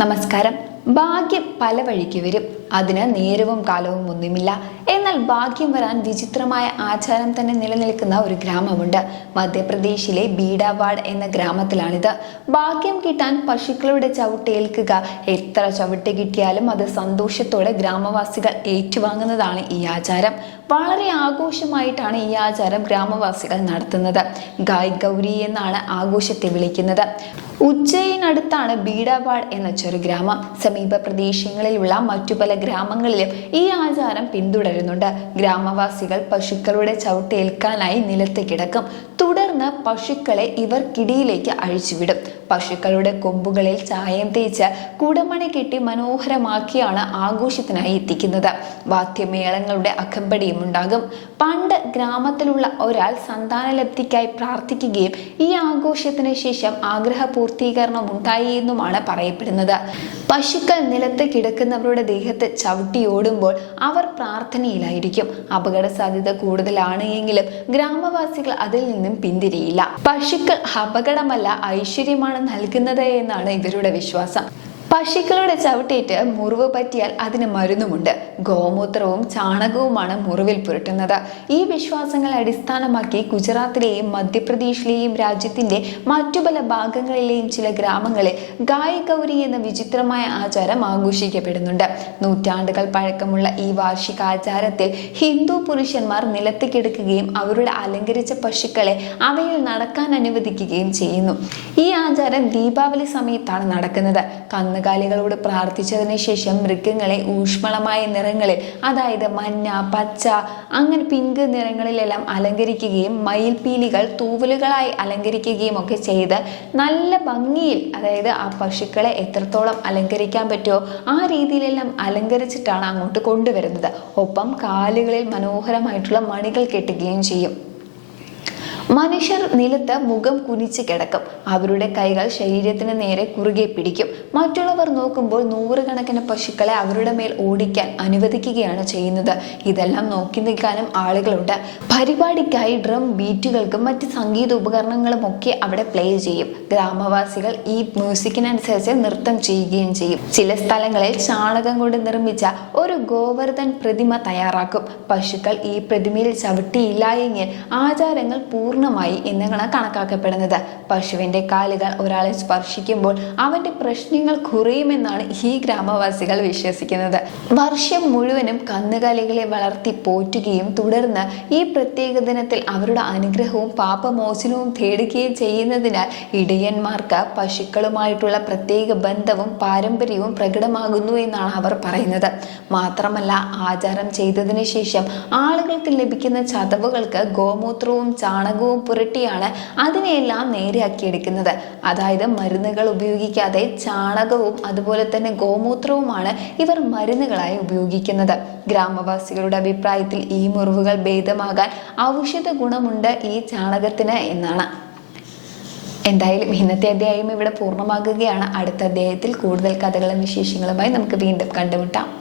നമസ്കാരം. ഭാഗ്യം പല വഴിക്ക് വരും. അതിന് നേരവും കാലവും ഒന്നുമില്ല. എന്നാൽ ഭാഗ്യം വരാൻ വിചിത്രമായ ആചാരം തന്നെ നിലനിൽക്കുന്ന ഒരു ഗ്രാമമുണ്ട്. മധ്യപ്രദേശിലെ ബീഡാവാഡ് എന്ന ഗ്രാമത്തിലാണിത്. ഭാഗ്യം കിട്ടാൻ പശുക്കളുടെ ചവിട്ടേൽക്കുക. എത്ര ചവിട്ട് കിട്ടിയാലും അത് സന്തോഷത്തോടെ ഗ്രാമവാസികൾ ഏറ്റുവാങ്ങുന്നതാണ് ഈ ആചാരം. വളരെ ആഘോഷമായിട്ടാണ് ഈ ആചാരം ഗ്രാമവാസികൾ നടത്തുന്നത്. ഗായ് ഗൗരി എന്നാണ് ആഘോഷത്തെ വിളിക്കുന്നത്. ഉജ്ജയിനടുത്താണ് ബീഡാവാഡ് എന്ന ചെറുഗ്രാമം സമീപ പ്രദേശങ്ങളിലുള്ള മറ്റു പല ഗ്രാമങ്ങളിലും ഈ ആചാരം പിന്തുടരുന്നുണ്ട്. ഗ്രാമവാസികൾ പശുക്കളുടെ ചവിട്ടേൽക്കാനായി നിലത്ത് കിടക്കും. തുടർന്ന് പശുക്കളെ ഇവർ കിടിയിലേക്ക് അഴിച്ചുവിടും. പശുക്കളുടെ കൊമ്പുകളിൽ ചായം തേച്ച് കുടമണി കെട്ടി മനോഹരമാക്കിയാണ് ആഘോഷത്തിനായി എത്തിക്കുന്നത്. വാദ്യമേളങ്ങളുടെ അകമ്പടിയും ഉണ്ടാകും. പണ്ട് ഗ്രാമത്തിലുള്ള ഒരാൾ സന്താനലബ്ധിക്കായി പ്രാർത്ഥിക്കുകയും ഈ ആഘോഷത്തിന് ശേഷം ആഗ്രഹ പൂർത്തീകരണം ഉണ്ടായി എന്നുമാണ് പറയപ്പെടുന്നത്. പശുക്കൾ നിലത്ത് കിടക്കുന്നവരുടെ ദേഹത്ത് ചവിട്ടി ഓടുമ്പോൾ അവർ പ്രാർത്ഥനയിലായിരിക്കും. അപകട സാധ്യത കൂടുതലാണ് എങ്കിലും ഗ്രാമവാസികൾ അതിൽ നിന്നും പിന്തിരിയില്ല. പശുക്കൾ അപകടമല്ല ഐശ്വര്യമാണ് നൽകുന്നത് എന്നാണ് ഇവരുടെ വിശ്വാസം. പശുക്കളുടെ ചവിട്ടേറ്റ് മുറിവ് പറ്റിയാൽ അതിന് മരുന്നുമുണ്ട്. ഗോമൂത്രവും ചാണകവുമാണ് മുറിവിൽ പുരട്ടുന്നത്. ഈ വിശ്വാസങ്ങൾ അടിസ്ഥാനമാക്കി ഗുജറാത്തിലെയും മധ്യപ്രദേശിലെയും രാജ്യത്തിന്റെ മറ്റു പല ഭാഗങ്ങളിലെയും ചില ഗ്രാമങ്ങളിൽ ഗായ ഗൗരി എന്ന വിചിത്രമായ ആചാരം ആഘോഷിക്കപ്പെടുന്നുണ്ട്. നൂറ്റാണ്ടുകൾ പഴക്കമുള്ള ഈ വാർഷിക ആചാരത്തിൽ ഹിന്ദു പുരുഷന്മാർ നിലത്ത് കിടക്കുകയും അവരുടെ അലങ്കരിച്ച പശുക്കളെ അവയിൽ നടക്കാൻ അനുവദിക്കുകയും ചെയ്യുന്നു. ഈ ആചാരം ദീപാവലി സമയത്താണ് നടക്കുന്നത്. കന്നുകാലികളോട് പ്രാർത്ഥിച്ചതിന് ശേഷം മൃഗങ്ങളെ ഊഷ്മളമായ നിറങ്ങളിൽ അതായത് മഞ്ഞ പച്ച അങ്ങനെ പിങ്ക് നിറങ്ങളിലെല്ലാം അലങ്കരിക്കുകയും മയിൽപീലികൾ തൂവലുകളായി അലങ്കരിക്കുകയും ഒക്കെ ചെയ്ത് നല്ല ഭംഗിയിൽ അതായത് ആ പശുക്കളെ എത്രത്തോളം അലങ്കരിക്കാൻ പറ്റുമോ ആ രീതിയിലെല്ലാം അലങ്കരിച്ചിട്ടാണ് അങ്ങോട്ട് കൊണ്ടുവരുന്നത്. ഒപ്പം കാലുകളിൽ മനോഹരമായിട്ടുള്ള മണികൾ കെട്ടുകയും ചെയ്യും. മനുഷ്യർ നിലത്ത് മുഖം കുനിച്ച് കിടക്കും. അവരുടെ കൈകൾ ശരീരത്തിന് നേരെ കുറുകെ പിടിക്കും. മറ്റുള്ളവർ നോക്കുമ്പോൾ നൂറുകണക്കിന് പശുക്കളെ അവരുടെ മേൽ ഓടിക്കാൻ അനുവദിക്കുകയാണ് ചെയ്യുന്നത്. ഇതെല്ലാം നോക്കി നിൽക്കാനും ആളുകളുണ്ട്. പരിപാടിക്കായി ഡ്രം ബീറ്റുകൾക്കും മറ്റ് സംഗീത ഉപകരണങ്ങളും ഒക്കെ അവിടെ പ്ലേ ചെയ്യും. ഗ്രാമവാസികൾ ഈ മ്യൂസിക്കിനനുസരിച്ച് നൃത്തം ചെയ്യുകയും ചെയ്യും. ചില സ്ഥലങ്ങളിൽ ചാണകം കൊണ്ട് നിർമ്മിച്ച ഒരു ഗോവർദ്ധൻ പ്രതിമ തയ്യാറാക്കും. പശുക്കൾ ഈ പ്രതിമയിൽ ചവിട്ടിയില്ല എങ്കിൽ ആചാരങ്ങൾ പൂർണമായി എന്നാണ് കണക്കാക്കപ്പെടുന്നത്. പശുവിന്റെ കാലുകൾ ഒരാളെ സ്പർശിക്കുമ്പോൾ അവന്റെ പ്രശ്നങ്ങൾ കുറയുമെന്നാണ് ഈ ഗ്രാമവാസികൾ വിശ്വസിക്കുന്നത്. വർഷം മുഴുവനും കന്നുകാലികളെ വളർത്തി പോറ്റുകയും തുടർന്ന് ഈ പ്രത്യേക ദിനത്തിൽ അവരുടെ അനുഗ്രഹവും പാപമോചനവും തേടുകയും ചെയ്യുന്നതിനാൽ ഇടയന്മാർക്ക് പശുക്കളുമായിട്ടുള്ള പ്രത്യേക ബന്ധവും പാരമ്പര്യവും പ്രകടമാകുന്നു എന്നാണ് അവർ പറയുന്നത്. മാത്രമല്ല ആചാരം ചെയ്തതിനു ശേഷം ആളുകൾക്ക് ലഭിക്കുന്ന ചതവുകൾക്ക് ഗോമൂത്രവും ചാണകവും പുരട്ടിയാണ് അതിനെയെല്ലാം നേരെയാക്കിയെടുക്കുന്നത്. അതായത് മരുന്നുകൾ ഉപയോഗിക്കാതെ ചാണകവും അതുപോലെ തന്നെ ഗോമൂത്രവുമാണ് ഇവർ മരുന്നുകളായി ഉപയോഗിക്കുന്നത്. ഗ്രാമവാസികളുടെ അഭിപ്രായത്തിൽ ഈ മുറിവുകൾ ഭേദമാകാൻ ഔഷധ ഗുണമുണ്ട് ഈ ചാണകത്തിന് എന്നാണ്. എന്തായാലും ഇന്നത്തെ അധ്യായം ഇവിടെ പൂർണമാകുകയാണ്. അടുത്ത അധ്യായത്തിൽ കൂടുതൽ കഥകളും വിശേഷങ്ങളുമായി നമുക്ക് വീണ്ടും കണ്ടുമുട്ടാം.